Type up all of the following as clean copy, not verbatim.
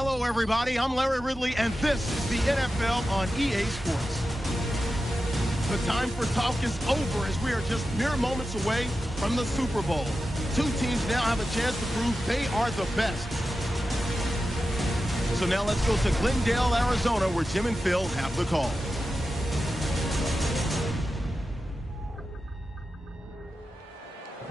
Hello, everybody. I'm Larry Ridley, and this is the NFL on EA Sports. The time for talk is over as we are just mere moments away from the Super Bowl. Two teams now have a chance to prove they are the best. So now let's go to Glendale, Arizona, where Jim and Phil have the call.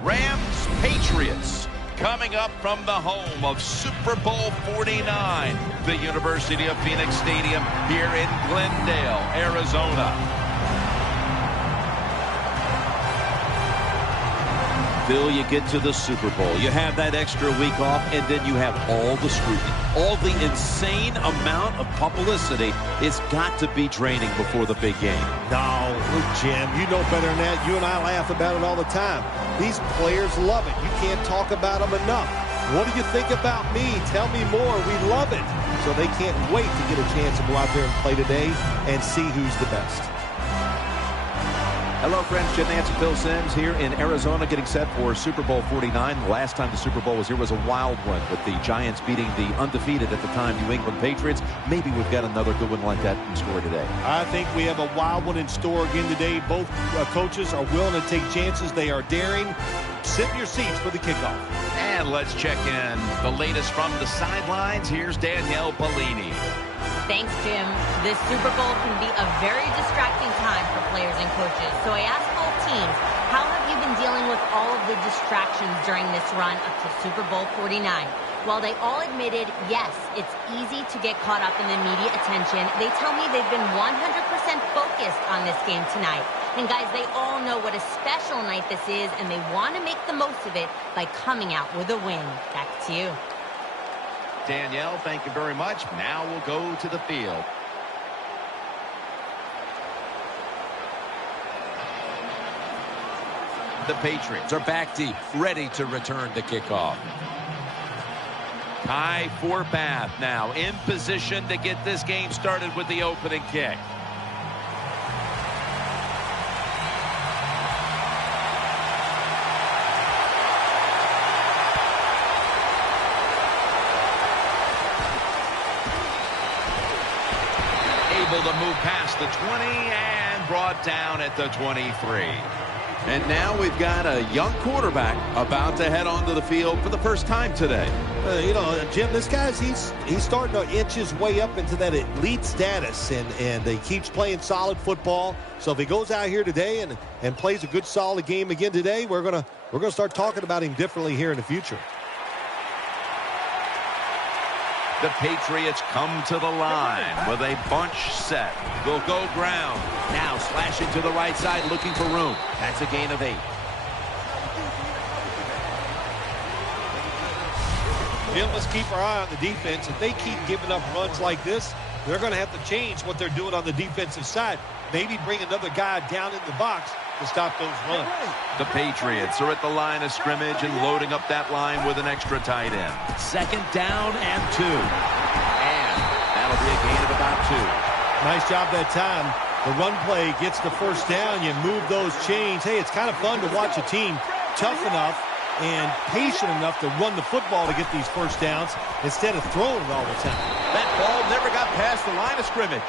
Rams Patriots coming up from the home of Super Bowl 49, the University of Phoenix Stadium here in Glendale, Arizona. Bill, you get to the Super Bowl. You have that extra week off, and then you have all the scrutiny, all the insane amount of publicity. It's got to be draining before the big game. No, Jim, you know better than that. You and I laugh about it all the time. These players love it. You can't talk about them enough. What do you think about me? Tell me more. We love it. So they can't wait to get a chance to go out there and play today and see who's the best. Hello, friends. Jim Nance and Phil Simms here in Arizona getting set for Super Bowl 49. The last time the Super Bowl was here was a wild one with the Giants beating the undefeated at the time New England Patriots. Maybe we've got another good one like that in store today. I think we have a wild one in store again today. Both coaches are willing to take chances. They are daring. Sit in your seats for the kickoff. And let's check in the latest from the sidelines. Here's Danielle Bellini. Thanks, Jim. This Super Bowl can be a very distracting time for players and coaches. So I asked both teams, how have you been dealing with all of the distractions during this run up to Super Bowl 49? While they all admitted, yes, it's easy to get caught up in the media attention, they tell me they've been 100% focused on this game tonight. And guys, they all know what a special night this is, and they want to make the most of it by coming out with a win. Back to you. Danielle, thank you very much. Now we'll go to the field. The Patriots are back deep, ready to return the kickoff. Kai Forbath now in position to get this game started with the opening kick. Able to move past the 20 and brought down at the 23. And now we've got a young quarterback about to head onto the field for the first time today. You know, Jim, this guy's he's starting to inch his way up into that elite status, and he keeps playing solid football. So if he goes out here today and plays a good solid game again today, we're gonna start talking about him differently here in the future. The Patriots come to the line with a bunch set. They'll go ground. Now slashing to the right side, looking for room. That's a gain of 8. Jim, let's keep our eye on the defense. If they keep giving up runs like this, they're going to have to change what they're doing on the defensive side. Maybe bring another guy down in the box to stop those runs. The Patriots are at the line of scrimmage and loading up that line with an extra tight end. Second down and 2. And that'll be a gain of about 2. Nice job that time. The run play gets the first down. You move those chains. Hey, it's kind of fun to watch a team tough enough and patient enough to run the football to get these first downs instead of throwing it all the time. That ball never got past the line of scrimmage.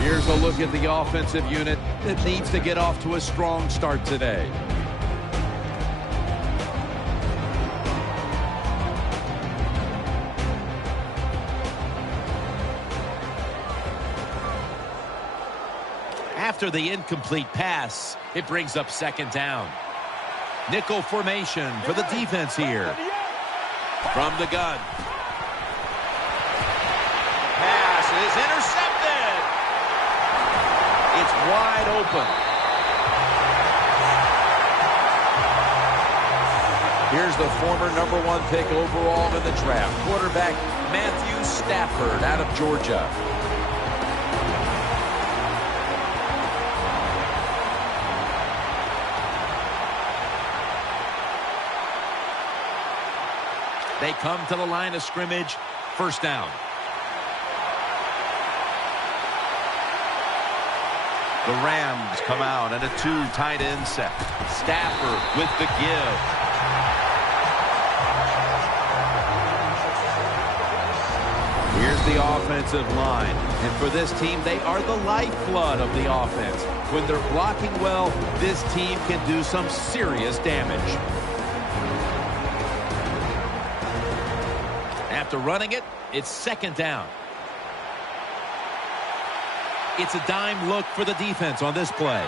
Here's a look at the offensive unit that needs to get off to a strong start today. After the incomplete pass, it brings up second down. Nickel formation for the defense here. From the gun. Pass is intercepted. It's wide open. Here's the former #1 pick overall in the draft, quarterback Matthew Stafford out of Georgia. They come to the line of scrimmage, first down. The Rams come out in a 2 tight end set. Stafford with the give. the offensive line. And for this team, they are the lifeblood of the offense. When they're blocking well, this team can do some serious damage. After running it, it's second down. It's a dime look for the defense on this play.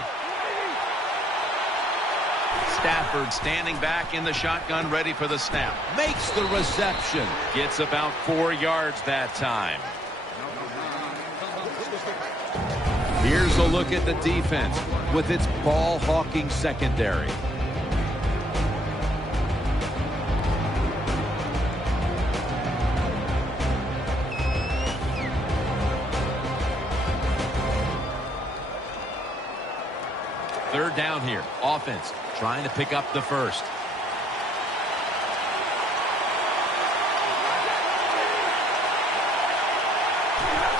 Stafford standing back in the shotgun, ready for the snap. Makes the reception. Gets about 4 yards that time. Here's a look at the defense with its ball-hawking secondary. Third down here. Offense trying to pick up the first.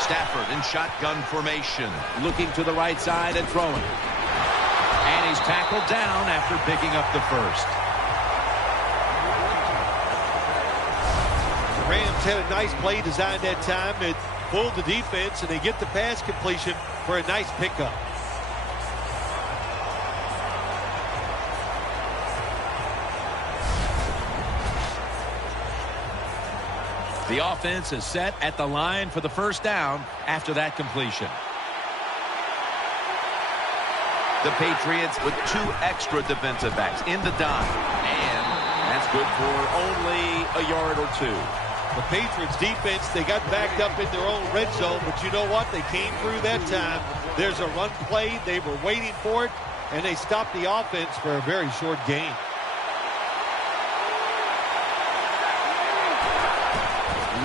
Stafford in shotgun formation. Looking to the right side and throwing. And he's tackled down after picking up the first. The Rams had a nice play design that time. It pulled the defense, and they get the pass completion for a nice pickup. The offense is set at the line for the first down after that completion. The Patriots with 2 extra defensive backs in the dime. And that's good for only a yard or 2. The Patriots defense, they got backed up in their own red zone, but you know what? They came through that time. There's a run play. They were waiting for it, and they stopped the offense for a very short gain.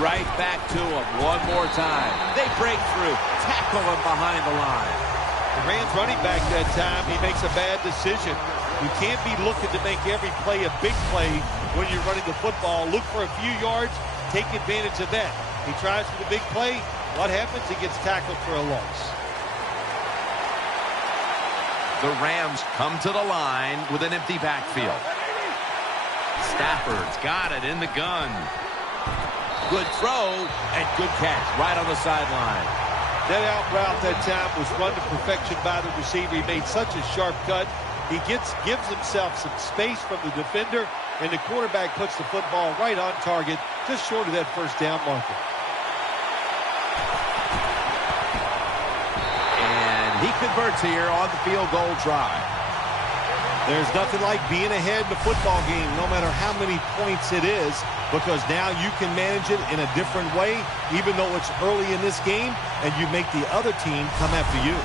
Right back to him one more time. They break through, tackle him behind the line. The Rams running back that time, he makes a bad decision. You can't be looking to make every play a big play when you're running the football. Look for a few yards, take advantage of that. He tries for the big play. What happens? He gets tackled for a loss. The Rams come to the line with an empty backfield. Stafford's got it in the gun. Good throw and good catch right on the sideline. That out route that time was run to perfection by the receiver. He made such a sharp cut. He gives himself some space from the defender, and the quarterback puts the football right on target, just short of that first down marker. And he converts here on the field goal try. There's nothing like being ahead in the football game, no matter how many points it is, because now you can manage it in a different way, even though it's early in this game, and you make the other team come after you.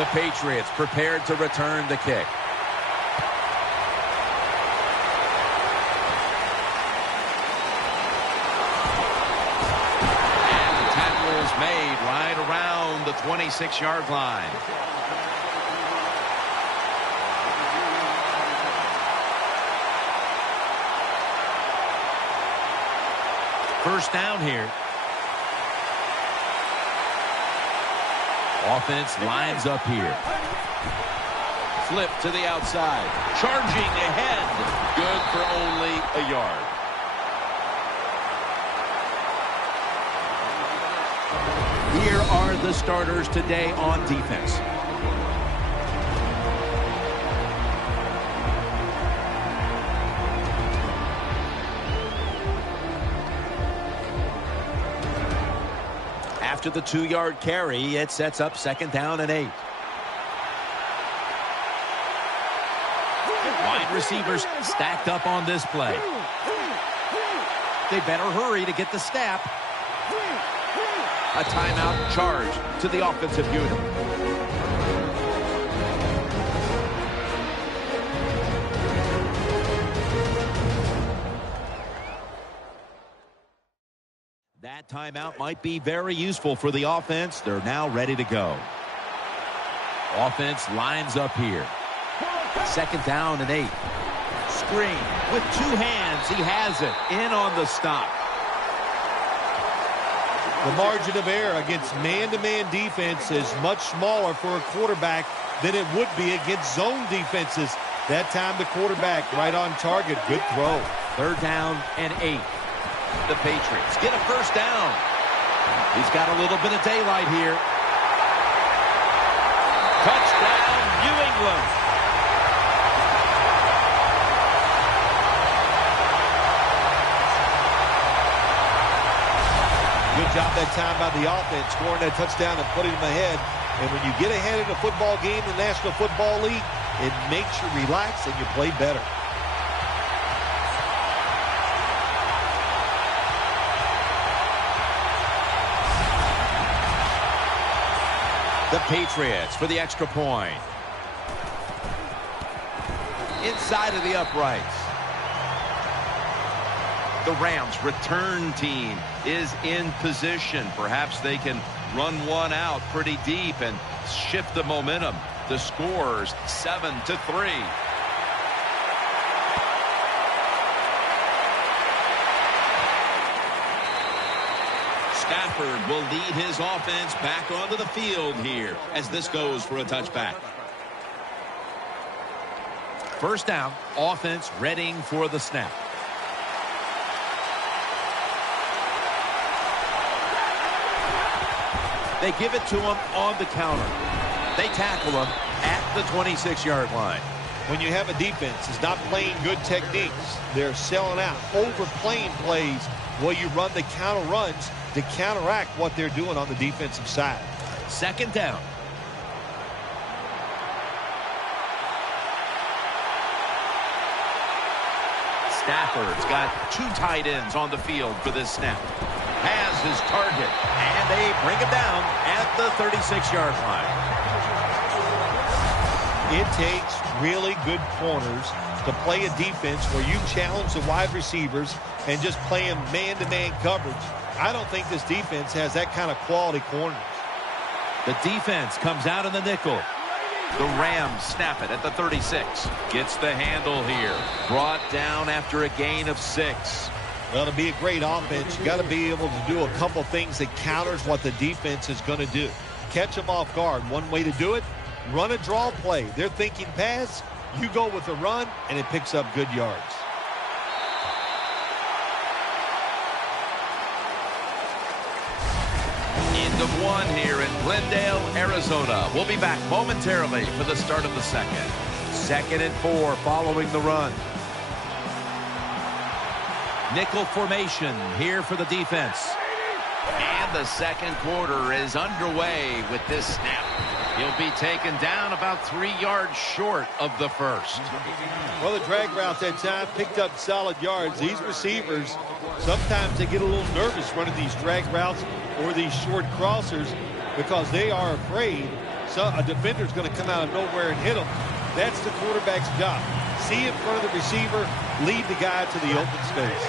The Patriots prepared to return the kick. And the tackle is made right around the 26-yard line. First down here. Offense lines up here. Flip to the outside. Charging ahead. Good for only a yard. Here are the starters today on defense. After the 2-yard carry, it sets up second down and 8. Wide receivers stacked up on this play. They better hurry to get the snap. A timeout charge to the offensive unit. That timeout might be very useful for the offense. They're now ready to go. Offense lines up here. Second down and 8. Screen with 2 hands. He has it. In on the stop. The margin of error against man-to-man defense is much smaller for a quarterback than it would be against zone defenses. That time the quarterback right on target. Good throw. Third down and 8. The Patriots get a first down. He's got a little bit of daylight here. Touchdown, New England. Good job that time by the offense, scoring that touchdown and putting them ahead. And when you get ahead in a football game in the National Football League, it makes you relax and you play better. The Patriots for the extra point. Inside of the uprights. The Rams return team is in position. Perhaps they can run one out pretty deep and shift the momentum. The score's 7-3. Stafford will lead his offense back onto the field here as this goes for a touchback. First down, offense readying for the snap. They give it to him on the counter. They tackle him at the 26-yard line. When you have a defense that's not playing good techniques, they're selling out, overplaying plays while you run the counter runs to counteract what they're doing on the defensive side. Second down. Stafford's got two tight ends on the field for this snap. Has his target, and they bring him down at the 36-yard line. It takes really good corners to play a defense where you challenge the wide receivers and just play them man-to-man coverage. I don't think this defense has that kind of quality corners. The defense comes out in the nickel. The Rams snap it at the 36. Gets the handle here. Brought down after a gain of 6. Well, to be a great offense, you got to be able to do a couple things that counters what the defense is going to do. Catch them off guard. One way to do it, run a draw play. They're thinking pass. You go with a run, and it picks up good yards. End of one here in Glendale, Arizona. We'll be back momentarily for the start of the second. 2nd and 4 following the run. Nickel formation here for the defense. And the second quarter is underway with this snap. He'll be taken down about 3 yards short of the first. Well, the drag routes that time picked up solid yards. These receivers, sometimes they get a little nervous running these drag routes or these short crossers because they are afraid a defender's going to come out of nowhere and hit them. That's the quarterback's job. See in front of the receiver, lead the guy to the open space.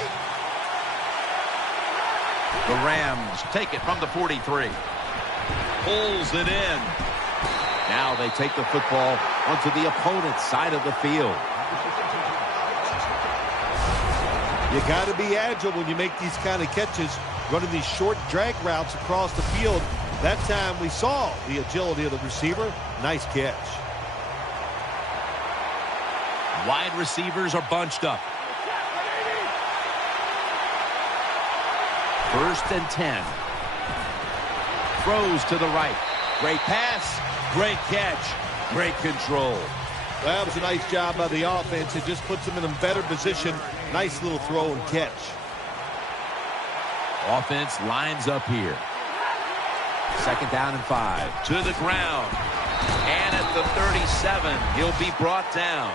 The Rams take it from the 43. Pulls it in. Now they take the football onto the opponent's side of the field. You got to be agile when you make these kind of catches, running these short drag routes across the field. That time we saw the agility of the receiver. Nice catch. Wide receivers are bunched up. 1st and 10. Throws to the right. Great pass. Great catch. Great control. That was a nice job by the offense. It just puts them in a better position. Nice little throw and catch. Offense lines up here. 2nd down and 5. To the ground. And at the 37, he'll be brought down.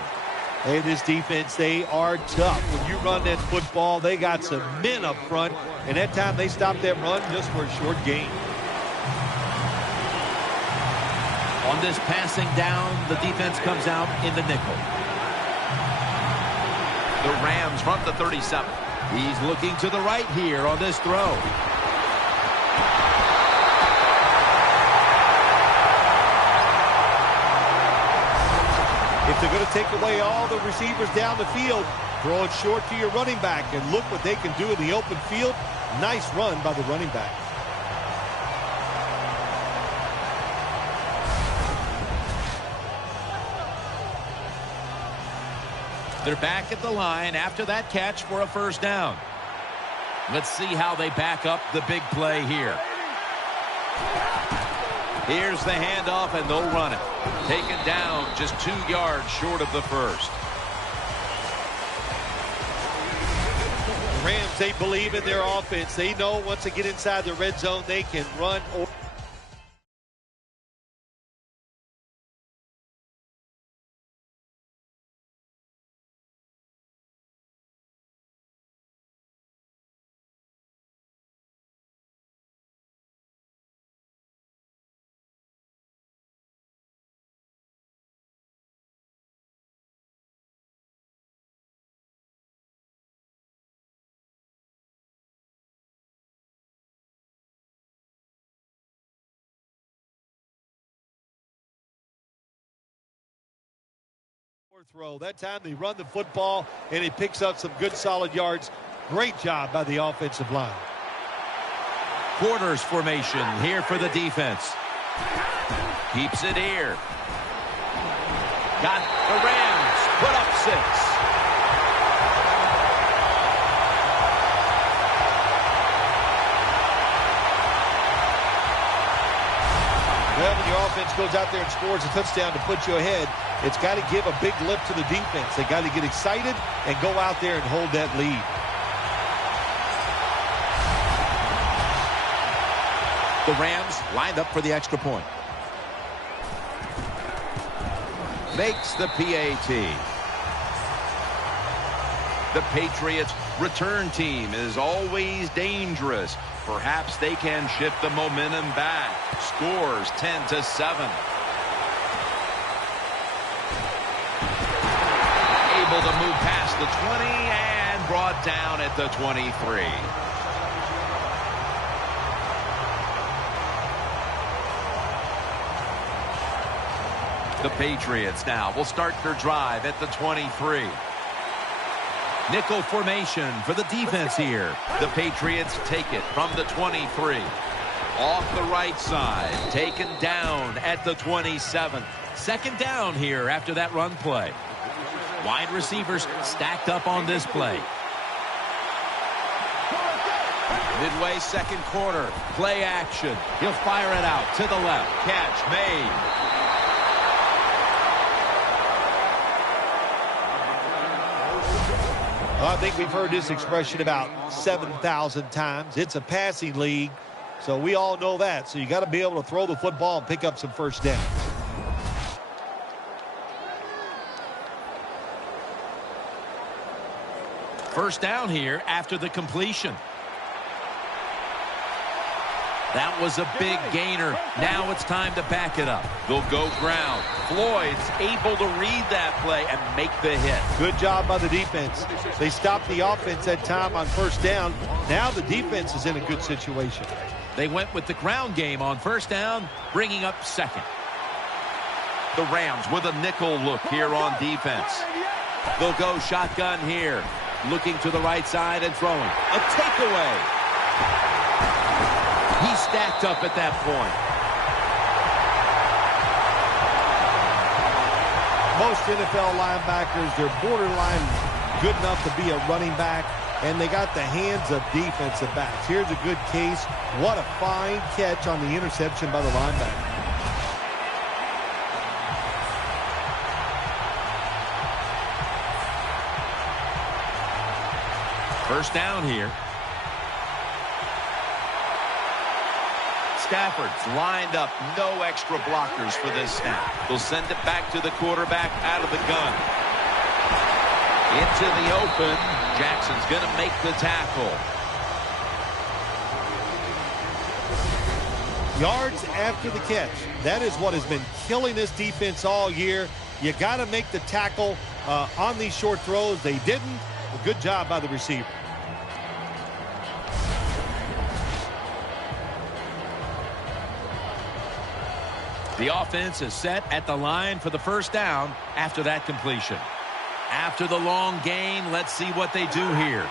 Hey, this defense, they are tough. When you run that football, they got some men up front. And that time they stopped that run just for a short gain. On this passing down, the defense comes out in the nickel. The Rams from the 37. He's looking to the right here on this throw. If they're going to take away all the receivers down the field, throw it short to your running back, and look what they can do in the open field. Nice run by the running back. They're back at the line after that catch for a first down. Let's see how they back up the big play here. Here's the handoff, and they'll run it. Taken down just 2 yards short of the first. The Rams, they believe in their offense. They know once they get inside the red zone, they can run. Throw. That time they run the football, and he picks up some good solid yards. Great job by the offensive line. Quarters formation here for the defense. Keeps it here. Got the Rams. Put up 6. Well, when your offense goes out there and scores a touchdown to put you ahead, it's got to give a big lift to the defense. They got to get excited and go out there and hold that lead. The Rams lined up for the extra point. Makes the PAT. The Patriots' return team is always dangerous. Perhaps they can shift the momentum back. Scores 10-7. Able to move past the 20 and brought down at the 23. The Patriots now will start their drive at the 23. Nickel formation for the defense here. The Patriots take it from the 23. Off the right side. Taken down at the 27. Second down here after that run play. Wide receivers stacked up on this play. Midway second quarter. Play action. He'll fire it out to the left. Catch made. Well, I think we've heard this expression about 7,000 times. It's a passing league, so we all know that. So you got to be able to throw the football and pick up some first down. First down here after the completion. That was a big gainer. Now it's time to back it up. They'll go ground. Floyd's able to read that play and make the hit. Good job by the defense. They stopped the offense that time on first down. Now the defense is in a good situation. They went with the ground game on first down, bringing up second. The Rams with a nickel look here on defense. They'll go shotgun here. Looking to the right side and throwing. A takeaway. He stacked up at that point. Most NFL linebackers, they're borderline good enough to be a running back, and they got the hands of defensive backs. Here's a good case. What a fine catch on the interception by the linebacker. First down here. Stafford's lined up. No extra blockers for this snap. They'll send it back to the quarterback out of the gun. Into the open. Jackson's going to make the tackle. Yards after the catch. That is what has been killing this defense all year. You got to make the tackle on these short throws. They didn't. A good job by the receiver. The offense is set at the line for the first down after that completion. After the long gain, let's see what they do here.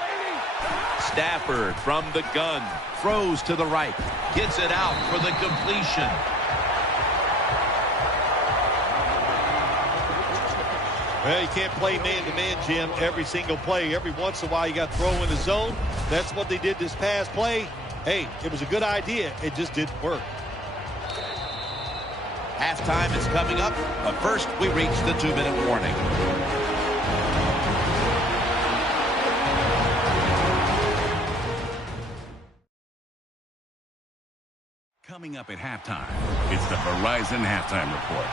Stafford from the gun. Throws to the right. Gets it out for the completion. Well, you can't play man-to-man, Jim, every single play. Every once in a while, you got to throw in the zone. That's what they did this past play. Hey, it was a good idea. It just didn't work. Halftime is coming up, but first we reach the 2-minute warning. Coming up at halftime, it's the Verizon Halftime Report.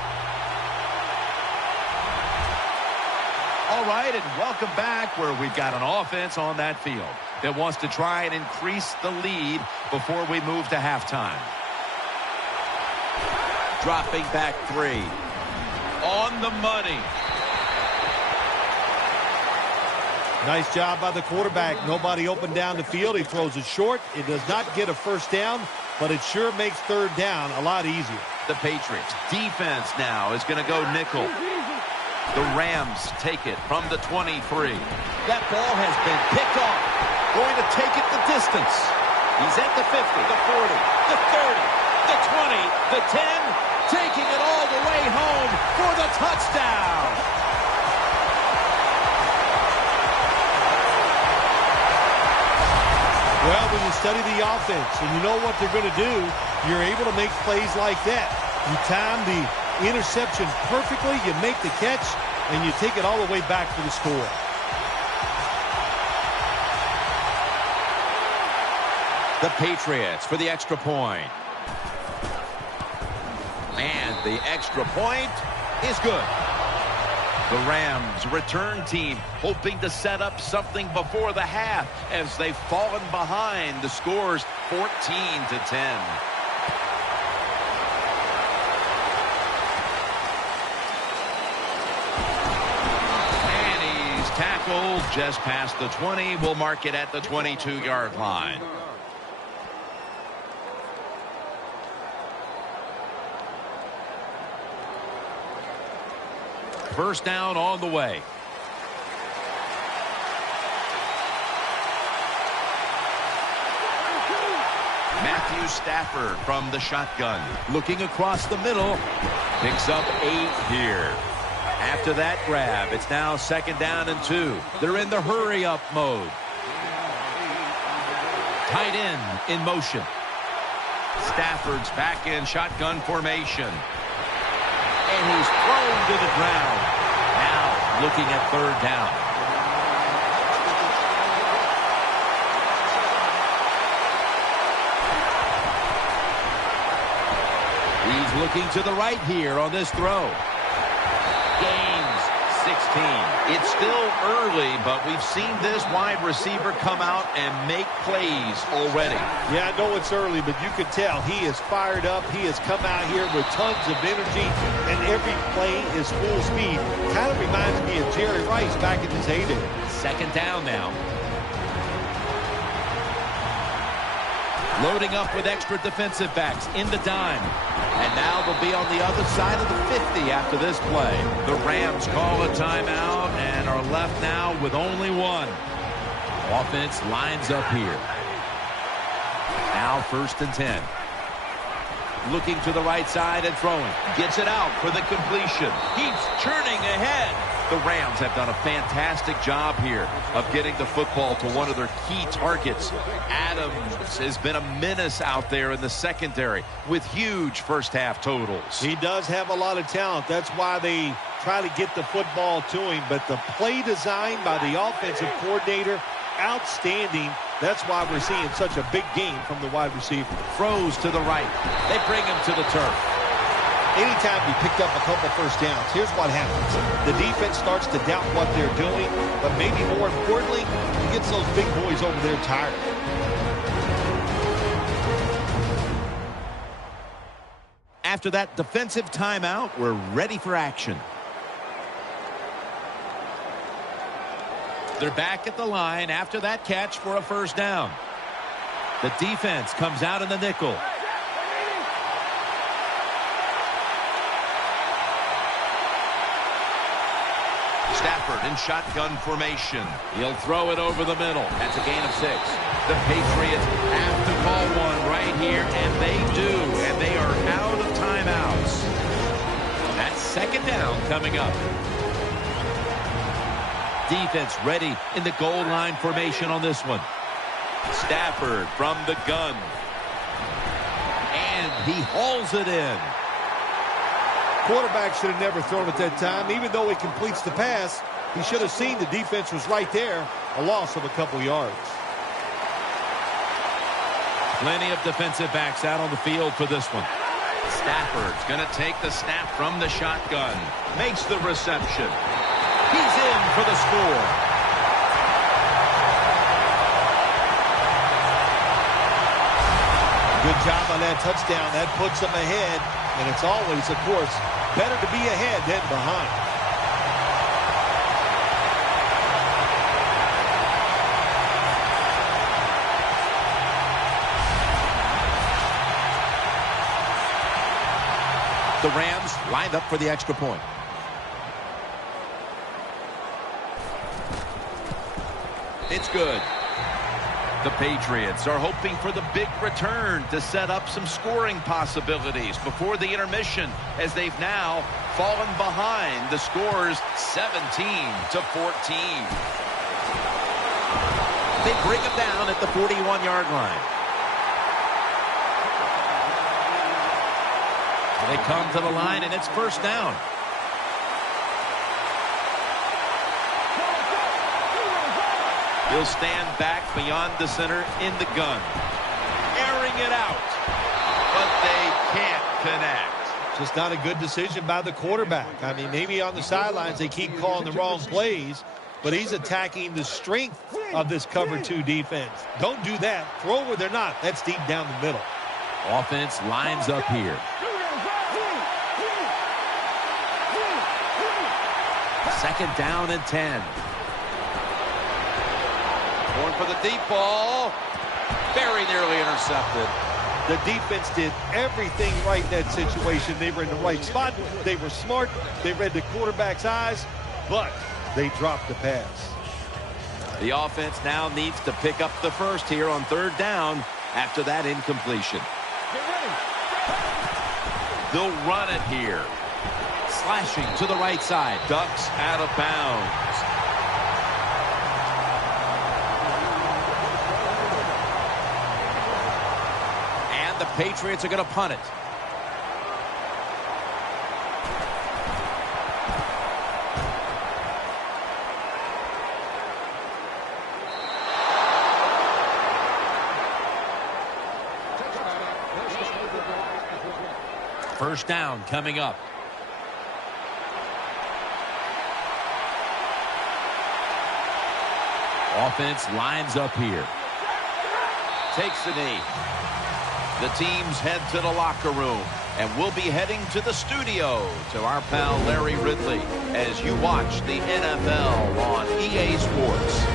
All right, and welcome back where we've got an offense on that field that wants to try and increase the lead before we move to halftime. Dropping back 3. On the money. Nice job by the quarterback. Nobody open down the field. He throws it short. It does not get a first down, but it sure makes third down a lot easier. The Patriots defense now is going to go nickel. The Rams take it from the 23. That ball has been picked off. Going to take it the distance. He's at the 50, the 40, the 30, the 20, the 10. Taking it all the way home for the touchdown. Well, when you study the offense and you know what they're going to do, you're able to make plays like that. You time the interception perfectly, you make the catch, and you take it all the way back for the score. The Patriots for the extra point. And the extra point is good. The Rams return team hoping to set up something before the half as they've fallen behind. The score's 14-10. And he's tackled just past the 20. We'll mark it at the 22-yard line. First down on the way. Matthew Stafford from the shotgun. Looking across the middle. Picks up 8 here. After that grab, it's now 2nd down and 2. They're in the hurry-up mode. Tight end in motion. Stafford's back in shotgun formation. And he's thrown to the ground. Now looking at 3rd down. He's looking to the right here on this throw. Gains 16. It's still early, but we've seen this wide receiver come out and make plays already. Yeah, I know it's early, but you can tell he is fired up. He has come out here with tons of energy, and every play is full speed. Kind of reminds me of Jerry Rice back in his heyday. 2nd down now. Loading up with extra defensive backs in the dime. And now they'll be on the other side of the 50 after this play. The Rams call a timeout and are left now with only 1. Offense lines up here. Now 1st and 10. Looking to the right side and throwing. Gets it out for the completion. Keeps churning ahead. The Rams have done a fantastic job here of getting the football to one of their key targets. Adams has been a menace out there in the secondary with huge first-half totals. He does have a lot of talent. That's why they try to get the football to him. But the play design by the offensive coordinator, outstanding. That's why we're seeing such a big game from the wide receiver. Throws to the right. They bring him to the turf. Anytime we picked up a couple first downs, here's what happens. The defense starts to doubt what they're doing, but maybe more importantly, it gets those big boys over there tired. After that defensive timeout, we're ready for action. They're back at the line after that catch for a first down. The defense comes out in the nickel. Stafford in shotgun formation. He'll throw it over the middle. That's a gain of 6. The Patriots have to call one right here, and they do. And they are out of timeouts. That's 2nd down coming up. Defense ready in the goal line formation on this one. Stafford from the gun. And he hauls it in. Quarterback should have never thrown it that time. Even though he completes the pass, he should have seen the defense was right there. A loss of a couple yards. Plenty of defensive backs out on the field for this one. Stafford's going to take the snap from the shotgun. Makes the reception. He's in for the score. Good job on that touchdown. That puts them ahead. And it's always, of course, better to be ahead than behind. The Rams lined up for the extra point. It's good. The Patriots are hoping for the big return to set up some scoring possibilities before the intermission, as they've now fallen behind. The score's 17-14. They bring him down at the 41-yard line. They come to the line, and it's first down. He'll stand back beyond the center in the gun. Airing it out. But they can't connect. Just not a good decision by the quarterback. I mean, maybe on the sidelines they keep calling the wrong plays, but he's attacking the strength of this cover 2 defense. Don't do that. Throw where they're not. That's deep down the middle. Offense lines up here. Second down and 10. Going for the deep ball. Very nearly intercepted. The defense did everything right in that situation. They were in the right spot. They were smart. They read the quarterback's eyes, but they dropped the pass. The offense now needs to pick up the first here on third down after that incompletion. They'll run it here. Slashing to the right side. Ducks out of bounds. And the Patriots are going to punt it. First down coming up. Offense lines up here. Takes the knee. The teams head to the locker room, and we'll be heading to the studio to our pal Larry Ridley as you watch the NFL on EA Sports.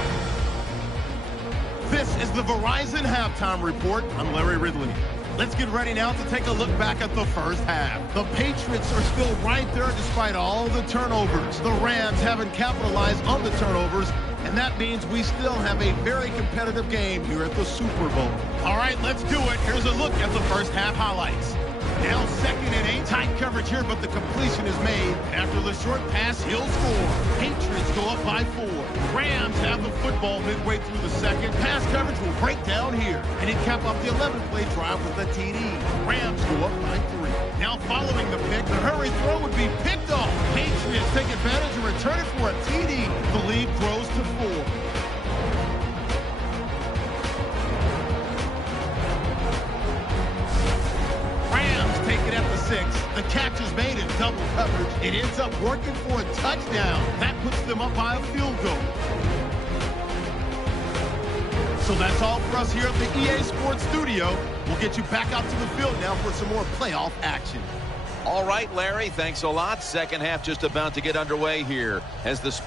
This is the Verizon Halftime Report. I'm Larry Ridley. Let's get ready now to take a look back at the first half. The Patriots are still right there despite all the turnovers. The Rams haven't capitalized on the turnovers, and that means we still have a very competitive game here at the Super Bowl. All right, let's do it. Here's a look at the first half highlights. Now 2nd and 8. Tight coverage here, but the completion is made. After the short pass, he'll score. Patriots go up by 4. Rams have the football midway through the second. Pass coverage will break down here. And he'd cap off the 11-play drive with a TD. Rams go up by 3. Now following the pick, the hurry throw would be picked off. Patriots take advantage and return it for a TD. The lead grows to 4. The catch is made in double coverage. It ends up working for a touchdown. That puts them up by a field goal. So that's all for us here at the EA Sports Studio. We'll get you back out to the field now for some more playoff action. All right, Larry, thanks a lot. Second half just about to get underway here as the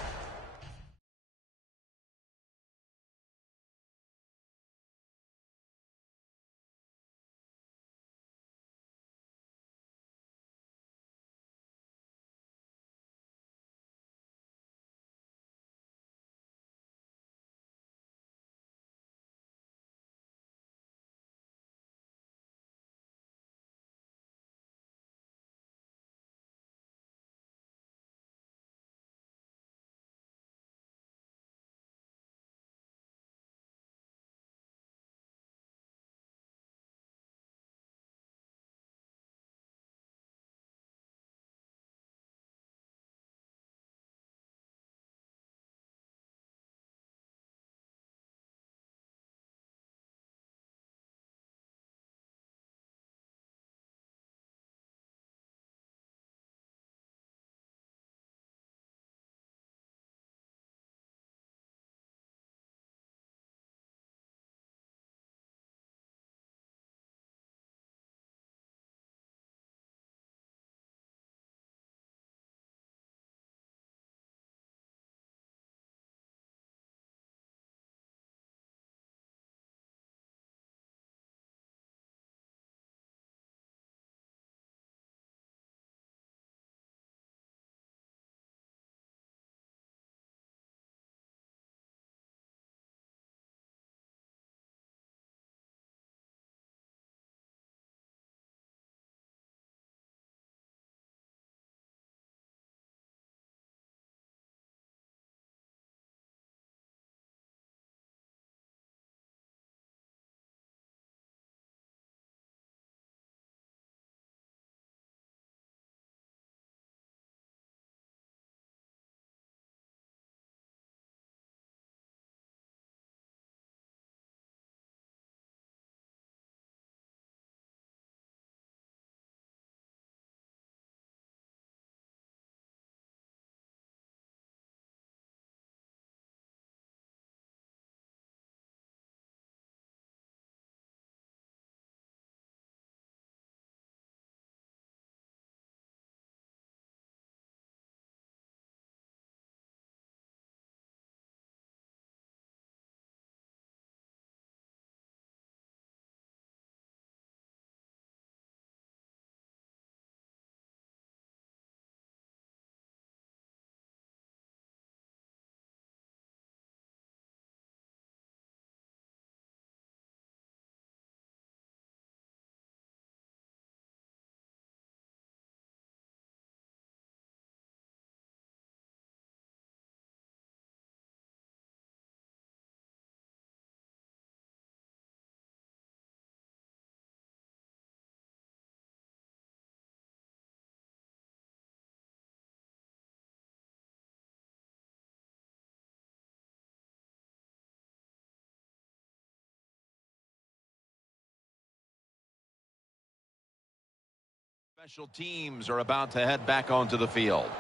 Special teams are about to head back onto the field.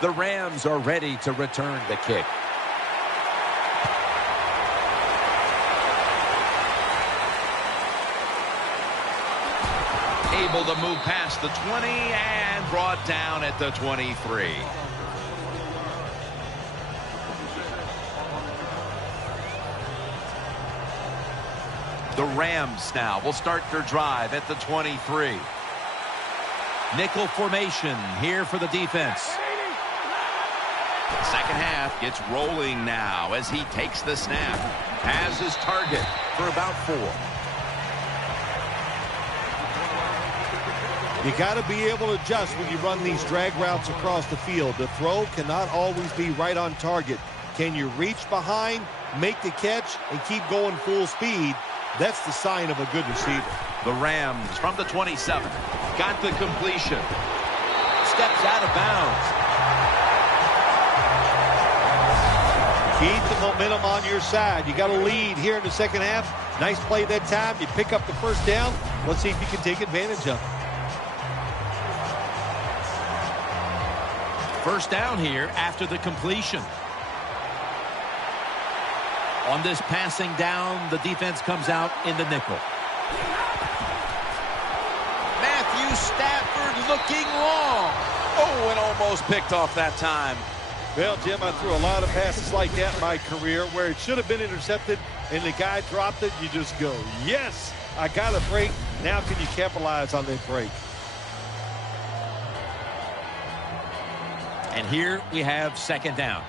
The Rams are ready to return the kick. Able to move past the 20 and brought down at the 23. The Rams now will start their drive at the 23. Nickel formation here for the defense. Second half gets rolling now as he takes the snap. Has his target for about 4. You got to be able to adjust when you run these drag routes across the field. The throw cannot always be right on target. Can you reach behind, make the catch, and keep going full speed? That's the sign of a good receiver. The Rams from the 27. Got the completion. Steps out of bounds. Keep the momentum on your side. You got a lead here in the second half. Nice play that time. You pick up the first down. Let's see if you can take advantage of it. First down here after the completion. On this passing down, the defense comes out in the nickel. Matthew Stafford looking long. Oh, and almost picked off that time. Well, Jim, I threw a lot of passes like that in my career where it should have been intercepted and the guy dropped it. You just go, yes, I got a break. Now can you capitalize on that break? And here we have second down.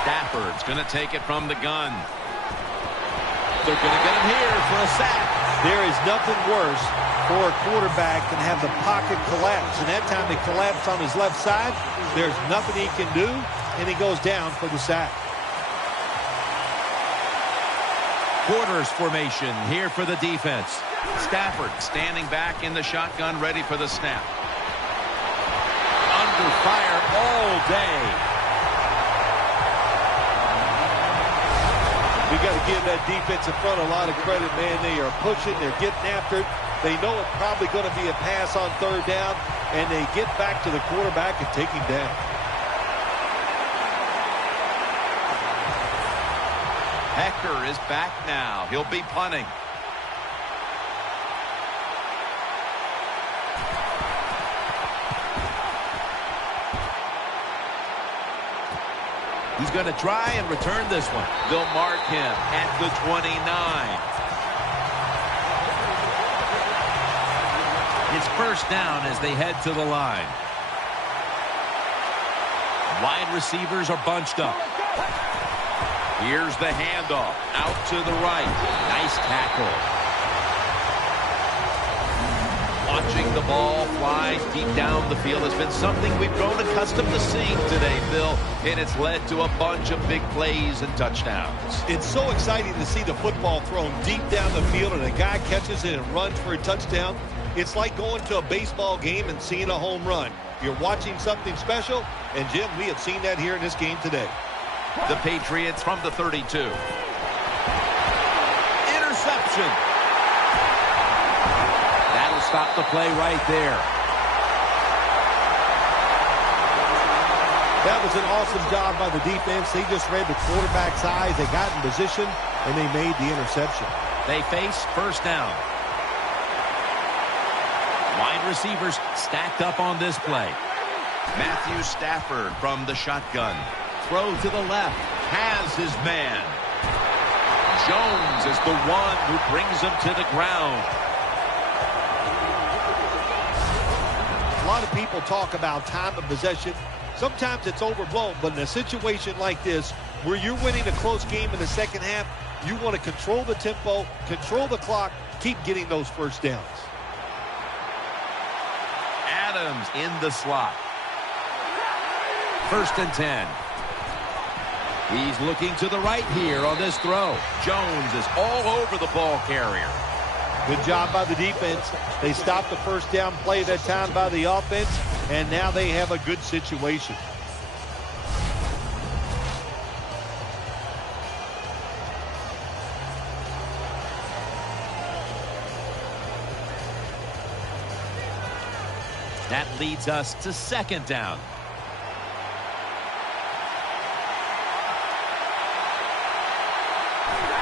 Stafford's going to take it from the gun. They're going to get him here for a sack. There is nothing worse for a quarterback than have the pocket collapse. And that time they collapse on his left side. There's nothing he can do, and he goes down for the sack. Quarters formation here for the defense. Stafford standing back in the shotgun, ready for the snap. Under fire all day. We got to give that defense in front a lot of credit, man. They are pushing. They're getting after it. They know it's probably going to be a pass on third down, and they get back to the quarterback and take him down. Hector is back now. He'll be punting. He's going to try and return this one. They'll mark him at the 29. It's first down as they head to the line. Wide receivers are bunched up. Here's the handoff out to the right. Nice tackle. Watching the ball fly deep down the field has been something we've grown accustomed to seeing today, Bill, and it's led to a bunch of big plays and touchdowns. It's so exciting to see the football thrown deep down the field and a guy catches it and runs for a touchdown. It's like going to a baseball game and seeing a home run. You're watching something special, and Jim, we have seen that here in this game today. The Patriots from the 32. Interception. That'll stop the play right there. That was an awesome job by the defense. They just read the quarterback's eyes. They got in position, and they made the interception. They face first down. Wide receivers stacked up on this play. Matthew Stafford from the shotgun. Throw to the left. Has his man. Jones is the one who brings him to the ground. A lot of people talk about time of possession. Sometimes it's overblown, but in a situation like this, where you're winning a close game in the second half, you want to control the tempo, control the clock, keep getting those first downs. Adams in the slot. First and 10. He's looking to the right here on this throw. Jones is all over the ball carrier. Good job by the defense. They stopped the first down play that time by the offense, and now they have a good situation. That leads us to second down.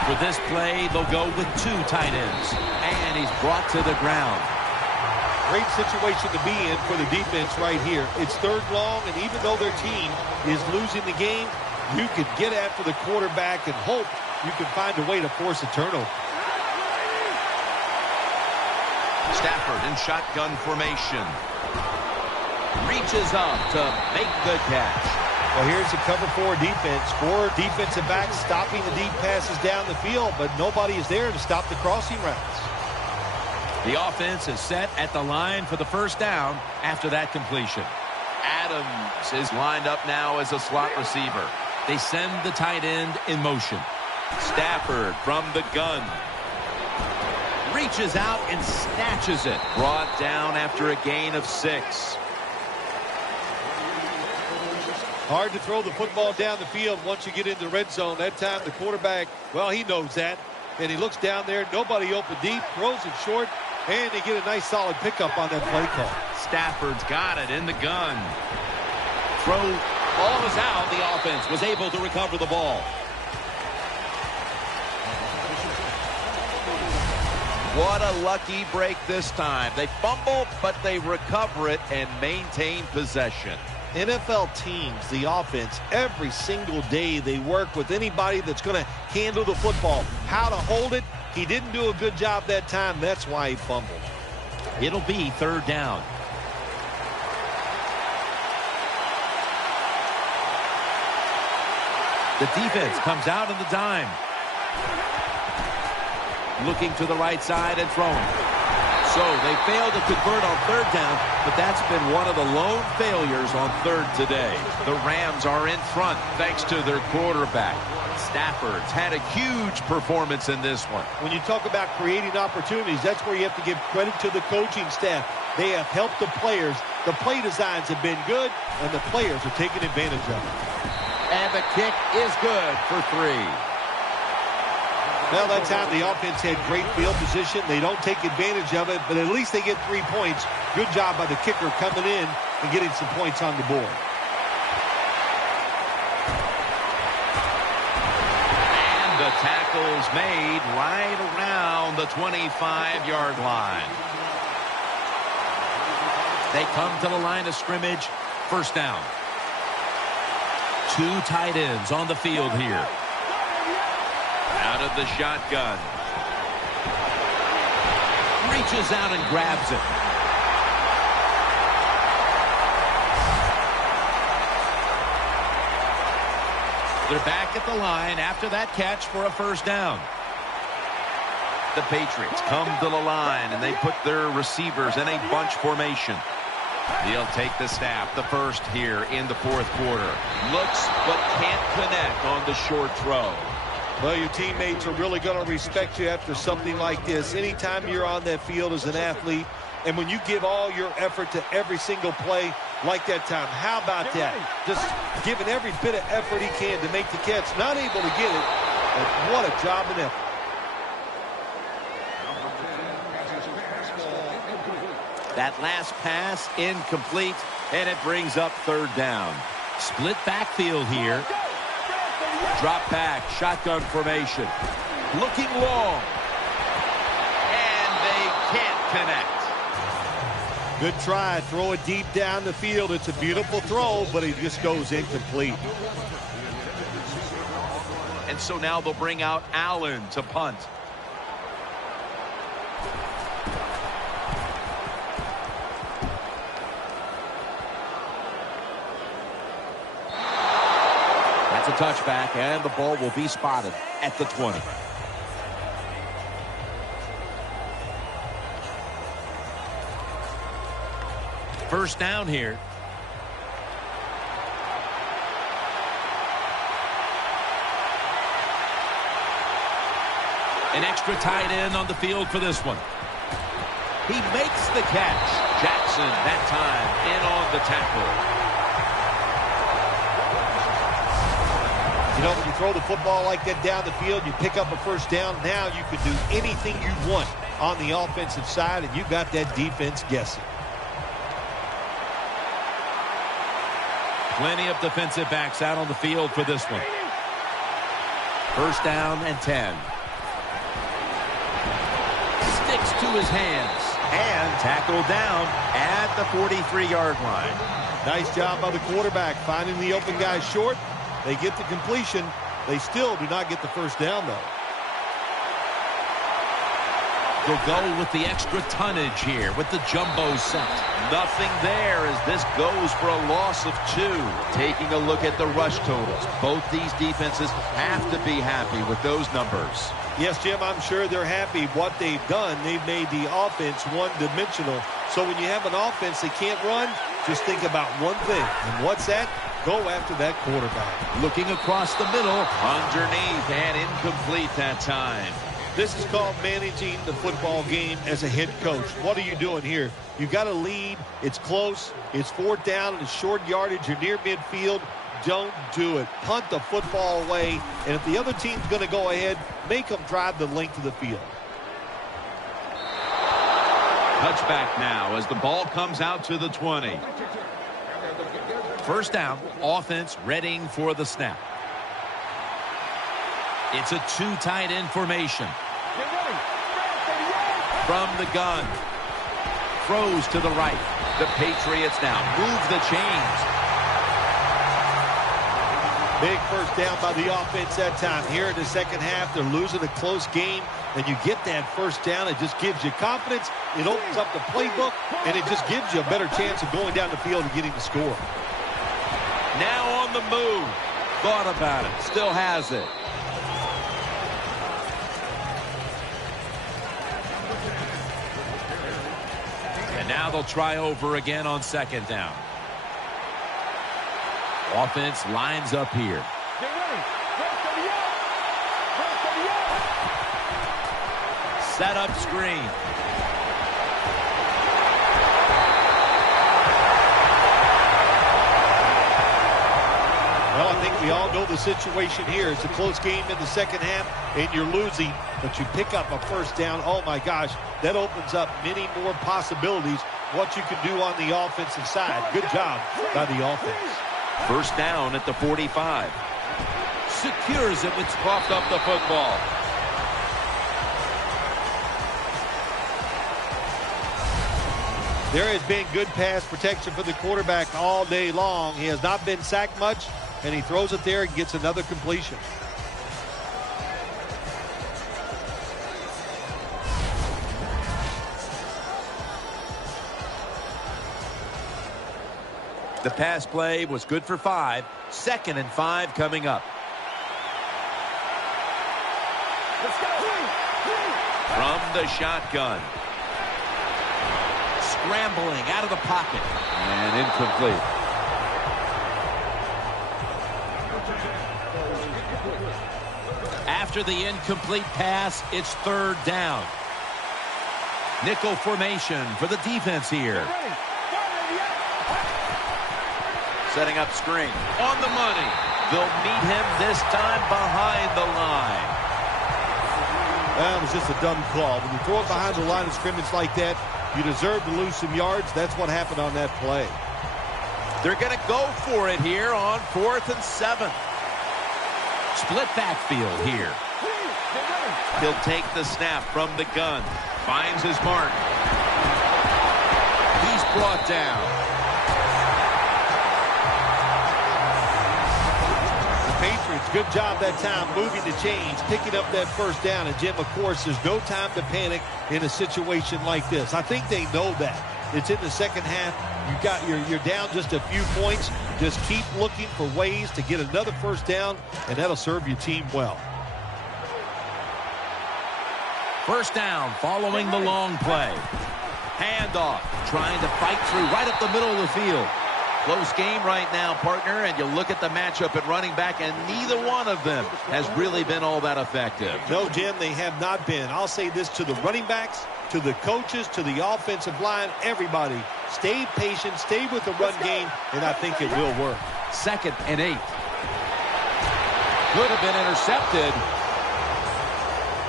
For this play, they'll go with 2 tight ends. And he's brought to the ground. Great situation to be in for the defense right here. It's 3rd long, and even though their team is losing the game, you can get after the quarterback and hope you can find a way to force a turnover. Stafford in shotgun formation. Reaches up to make the catch. Well, here's the cover 4 defense. 4 defensive backs stopping the deep passes down the field, but nobody is there to stop the crossing routes. The offense is set at the line for the first down after that completion. Adams is lined up now as a slot receiver. They send the tight end in motion. Stafford from the gun. Reaches out and snatches it. Brought down after a gain of 6. Hard to throw the football down the field once you get into the red zone. That time the quarterback, well, he knows that. And he looks down there, nobody open deep, throws it short, and they get a nice solid pickup on that play call. Stafford's got it in the gun. Throw, ball is out. The offense was able to recover the ball. What a lucky break this time. They fumble, but they recover it and maintain possession. NFL teams, the offense, every single day they work with anybody that's going to handle the football. How to hold it, he didn't do a good job that time. That's why he fumbled. It'll be 3rd down. The defense comes out in the dime. Looking to the right side and throwing. So they failed to convert on 3rd down, but that's been one of the lone failures on 3rd today. The Rams are in front thanks to their quarterback. Stafford's had a huge performance in this one. When you talk about creating opportunities, that's where you have to give credit to the coaching staff. They have helped the players. The play designs have been good, and the players are taking advantage of it. And the kick is good for 3. Well, that time the offense had great field position. They don't take advantage of it, but at least they get 3 points. Good job by the kicker coming in and getting some points on the board. And the tackle's made right around the 25-yard line. They come to the line of scrimmage. 1st down. 2 tight ends on the field here. Out of the shotgun. Reaches out and grabs it. They're back at the line after that catch for a 1st down. The Patriots come to the line, and they put their receivers in a bunch formation. He'll take the snap, the first here in the 4th quarter. Looks but can't connect on the short throw. Well, your teammates are really going to respect you after something like this. Anytime you're on that field as an athlete, and when you give all your effort to every single play like that time, how about that? Just giving every bit of effort he can to make the catch. Not able to get it, but what a job and effort. That last pass incomplete, and it brings up 3rd down. Split backfield here. Drop back, shotgun formation. Looking long. And they can't connect. Good try. Throw it deep down the field. It's a beautiful throw, but it just goes incomplete. And so now they'll bring out Allen to punt. That's a touchback, and the ball will be spotted at the 20. First down here. An extra tight end on the field for this one. He makes the catch. Jackson, that time, in on the tackle. You know, when you throw the football like that down the field, you pick up a first down. Now you can do anything you want on the offensive side, and you got that defense guessing. Plenty of defensive backs out on the field for this one. First down and 10. Sticks to his hands. And tackled down at the 43-yard line. Nice job by the quarterback finding the open guy short. They get the completion. They still do not get the first down, though. They'll go with the extra tonnage here with the jumbo set. Nothing there as this goes for a loss of 2. Taking a look at the rush totals. Both these defenses have to be happy with those numbers. Yes, Jim, I'm sure they're happy. What they've done, they've made the offense one-dimensional. So when you have an offense that can't run, just think about one thing. And what's that? Go after that quarterback. Looking across the middle, underneath, and incomplete that time. This is called managing the football game as a head coach. What are you doing here? You got a lead. It's close. It's 4th down. It's short yardage. You're near midfield. Don't do it. Punt the football away. And if the other team's going to go ahead, make them drive the length of the field. Touchback now as the ball comes out to the 20. First down, offense readying for the snap. It's a 2 tight end formation. From the gun. Throws to the right. The Patriots now move the chains. Big first down by the offense that time. Here in the second half, they're losing a close game, and you get that first down. It just gives you confidence. It opens up the playbook, and it just gives you a better chance of going down the field and getting the score. Now on the move. Thought about it. Still has it. And now they'll try over again on second down. Offense lines up here. Set up screen. Well, I think we all know the situation here. It's a close game in the second half, and you're losing, but you pick up a first down. Oh, my gosh, that opens up many more possibilities, what you can do on the offensive side. Good job by the offense. First down at the 45. Secures it with coughed up the football. There has been good pass protection for the quarterback all day long. He has not been sacked much, and he throws it there and gets another completion. The pass play was good for 5. 2nd and 5 coming up. From the shotgun. Scrambling out of the pocket. And incomplete. After the incomplete pass, it's 3rd down. Nickel formation for the defense here. Setting up screen. On the money. They'll meet him this time behind the line. That was just a dumb call. When you throw it behind the line of scrimmage like that, you deserve to lose some yards. That's what happened on that play. They're going to go for it here on 4th and 7. Split backfield here. He'll take the snap from the gun. Finds his mark. He's brought down. Patriots, good job that time moving the chains, picking up that first down. And, Jim, of course, there's no time to panic in a situation like this. I think they know that. It's in the second half. You're down just a few points. Just keep looking for ways to get another first down, and that'll serve your team well. First down following the long play. Handoff, trying to fight through right up the middle of the field. Close game right now, partner, and you look at the matchup at running back, and neither one of them has really been all that effective. No, Jim, they have not been. I'll say this to the running backs, to the coaches, to the offensive line, everybody. Stay patient, stay with the run game, and I think it will work. 2nd and 8. Could have been intercepted.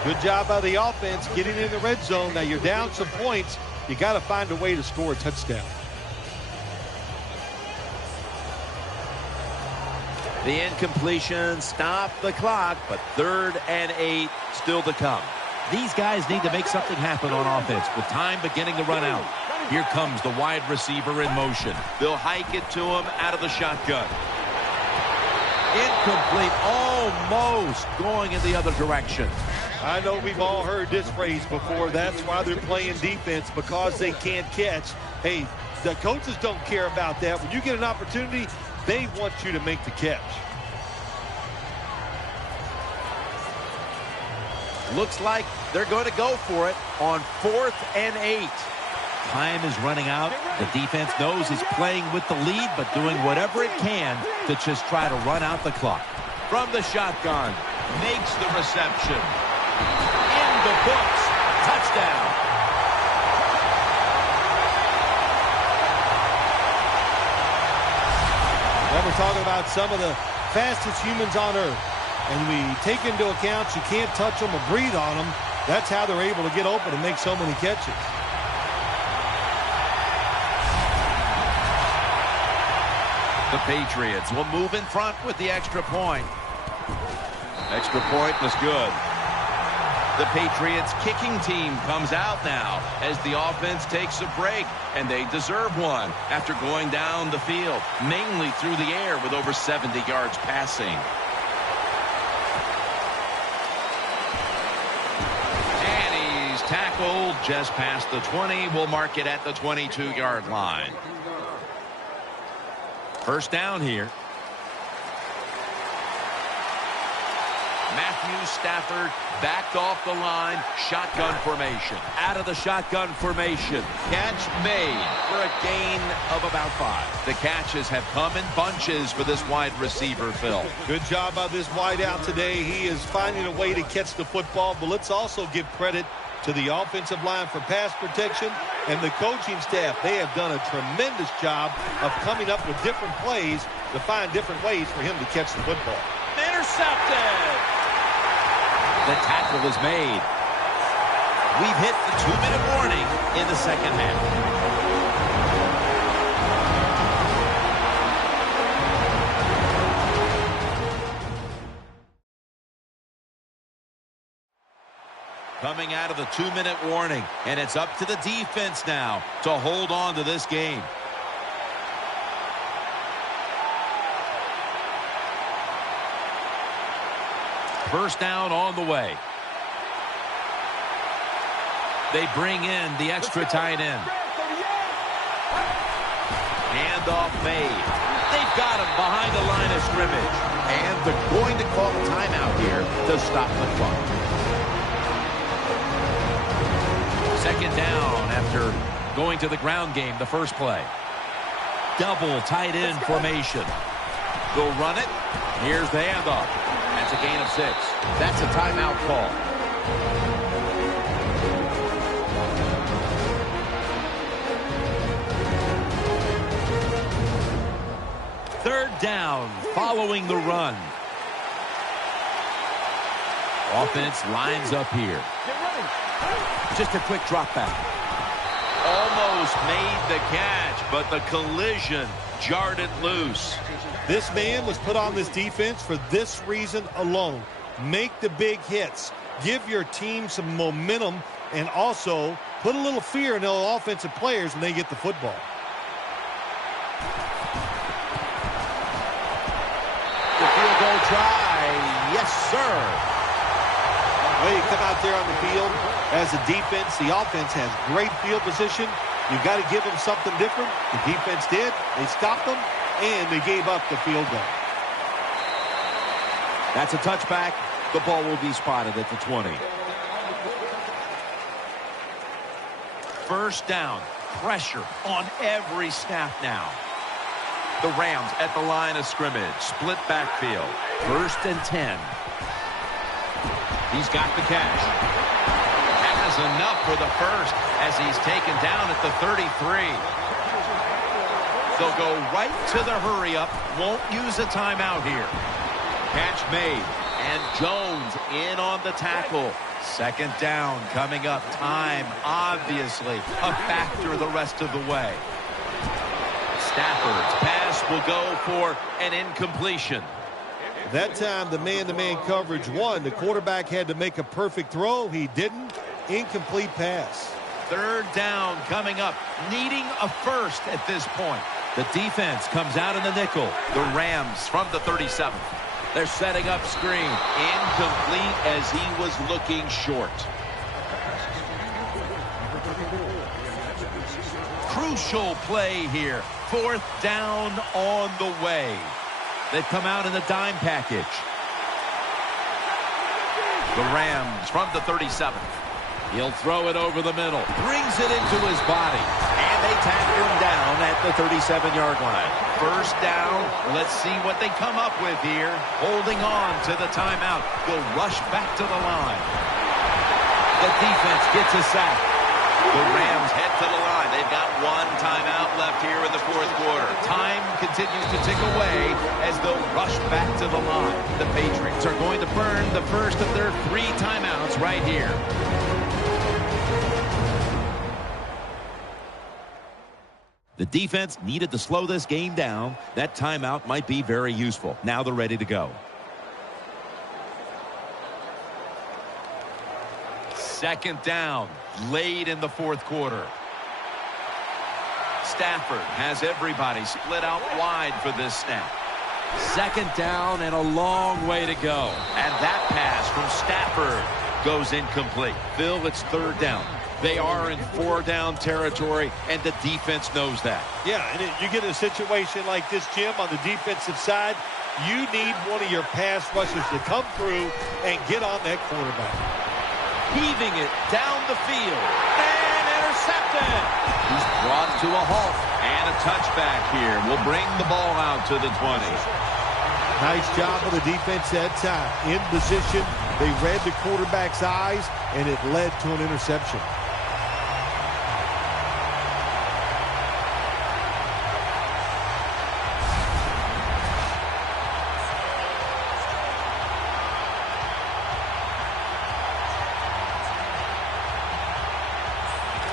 Good job by the offense getting in the red zone. Now you're down some points. You got to find a way to score a touchdown. The incompletion stopped the clock, but 3rd and 8 still to come. These guys need to make something happen on offense with time beginning to run out. Here comes the wide receiver in motion. They'll hike it to him out of the shotgun. Incomplete, almost going in the other direction. I know we've all heard this phrase before. That's why they're playing defense, because they can't catch. Hey, the coaches don't care about that. When you get an opportunity, they want you to make the catch. Looks like they're going to go for it on 4th and 8. Time is running out. The defense knows he's playing with the lead, but doing whatever it can to just try to run out the clock. From the shotgun, makes the reception. In the books. Touchdown. Well, we're talking about some of the fastest humans on earth. And we take into account you can't touch them or breathe on them. That's how they're able to get open and make so many catches. The Patriots will move in front with the extra point. Extra point was good. The Patriots kicking team comes out now as the offense takes a break, and they deserve one after going down the field, mainly through the air with over 70 yards passing. And he's tackled just past the 20. We'll mark it at the 22-yard line. First down here. Matthew Stafford backed off the line. Shotgun formation. Out of the shotgun formation. Catch made for a gain of about 5. The catches have come in bunches for this wide receiver, Phil. Good job by this wideout today. He is finding a way to catch the football, but let's also give credit to the offensive line for pass protection and the coaching staff. They have done a tremendous job of coming up with different plays to find different ways for him to catch the football. Intercepted! The tackle is made. We've hit the 2-minute warning in the second half. Coming out of the 2-minute warning, and it's up to the defense now to hold on to this game. First down on the way. They bring in the extra tight end. Handoff made. They've got him behind the line of scrimmage. And they're going to call a timeout here to stop the clock. Second down after going to the ground game the first play. Double tight end formation. They'll run it. Here's the handoff. That's a gain of 6. That's a timeout call. Third down following the run. Offense lines up here. Just a quick drop back. Almost made the catch, but the collision jarred it loose. This man was put on this defense for this reason alone. Make the big hits. Give your team some momentum, and also put a little fear in the offensive players when they get the football. The field goal try. Yes, sir. Way you come out there on the field as a defense. The offense has great field position. You've got to give them something different. The defense did. They stopped them, and they gave up the field goal. That's a touchback. The ball will be spotted at the 20. First down. Pressure on every snap now. The Rams at the line of scrimmage. Split backfield. 1st and 10. He's got the catch. Has enough for the first as he's taken down at the 33. They'll go right to the hurry-up. Won't use a timeout here. Catch made. And Jones in on the tackle. 2nd down coming up. Time, obviously, a factor the rest of the way. Stafford's pass will go for an incompletion. That time, the man-to-man coverage won. The quarterback had to make a perfect throw. He didn't. Incomplete pass. 3rd down coming up. Needing a first at this point. The defense comes out in the nickel. The Rams from the 37th. They're setting up screen. Incomplete as he was looking short. Crucial play here. 4th down on the way. They've come out in the dime package. The Rams from the 37th. He'll throw it over the middle. Brings it into his body. And they tackle him down at the 37-yard line. 1st down. Let's see what they come up with here. Holding on to the timeout. They'll rush back to the line. The defense gets a sack. The Rams head to the line. They've got 1 timeout left here in the 4th quarter. Time continues to tick away as they'll rush back to the line. The Patriots are going to burn the first of their 3 timeouts right here. The defense needed to slow this game down. That timeout might be very useful. Now they're ready to go. 2nd down, late in the 4th quarter. Stafford has everybody split out wide for this snap. 2nd down and a long way to go. And that pass from Stafford goes incomplete. Phil, it's 3rd down. They are in 4-down territory, and the defense knows that. Yeah, and you get a situation like this, Jim, on the defensive side, you need one of your pass rushers to come through and get on that quarterback. Heaving it down the field. And intercepted. He's brought to a halt. And a touchback here will bring the ball out to the 20. Nice job of the defense that time. In position, they read the quarterback's eyes, and it led to an interception.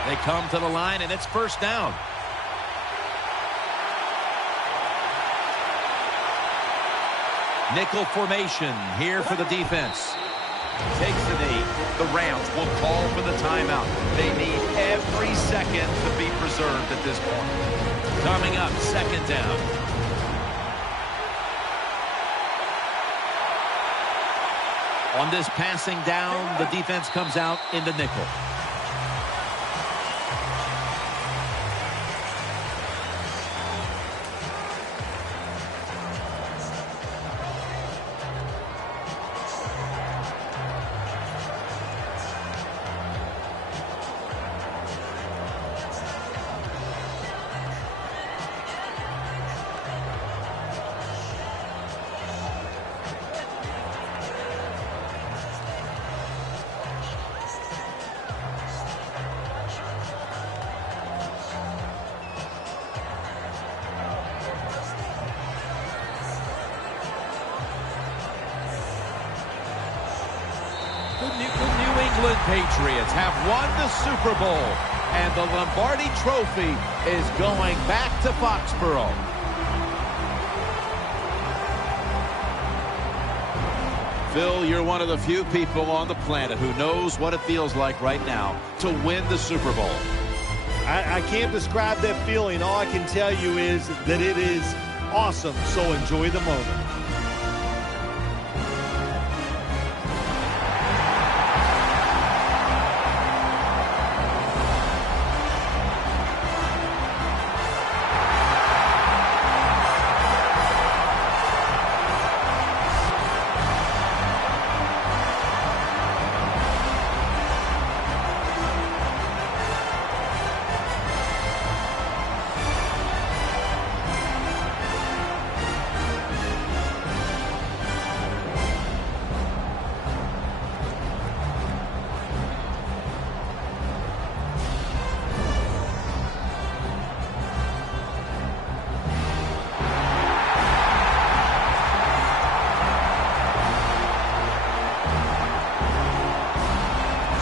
They come to the line, and it's 1st down. Nickel formation here for the defense. Takes the knee. The Rams will call for the timeout. They need every second to be preserved at this point. Coming up, 2nd down. On this passing down, the defense comes out in the nickel. Patriots have won the Super Bowl, and the Lombardi Trophy is going back to Foxborough. Phil, you're one of the few people on the planet who knows what it feels like right now to win the Super Bowl. I can't describe that feeling. All I can tell you is that it is awesome, so enjoy the moment.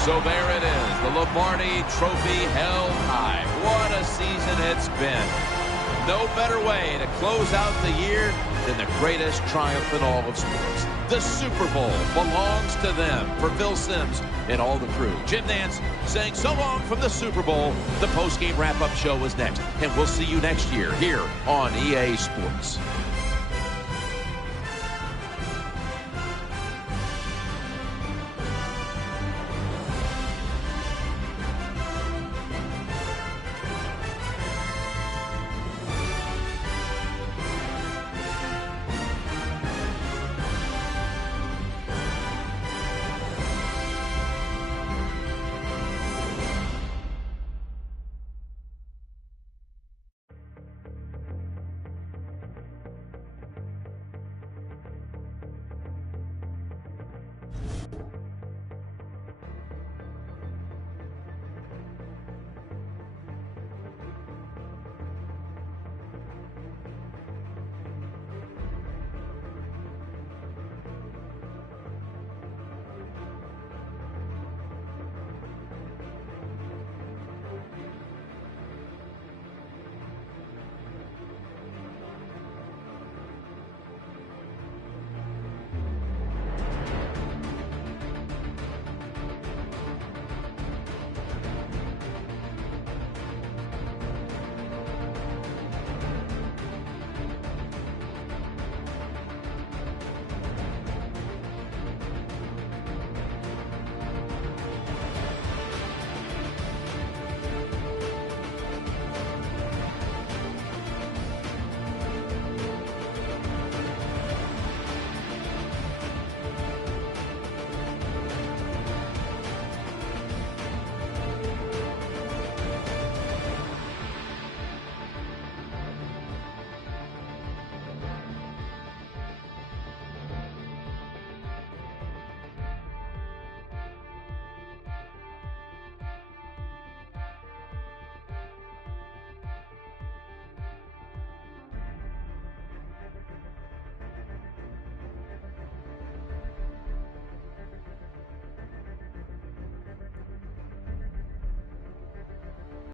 So there it is, the Lombardi Trophy held high. What a season it's been. No better way to close out the year than the greatest triumph in all of sports. The Super Bowl belongs to them. For Phil Simms and all the crew, Jim Nantz saying so long from the Super Bowl. The post-game wrap-up show is next, and we'll see you next year here on EA Sports.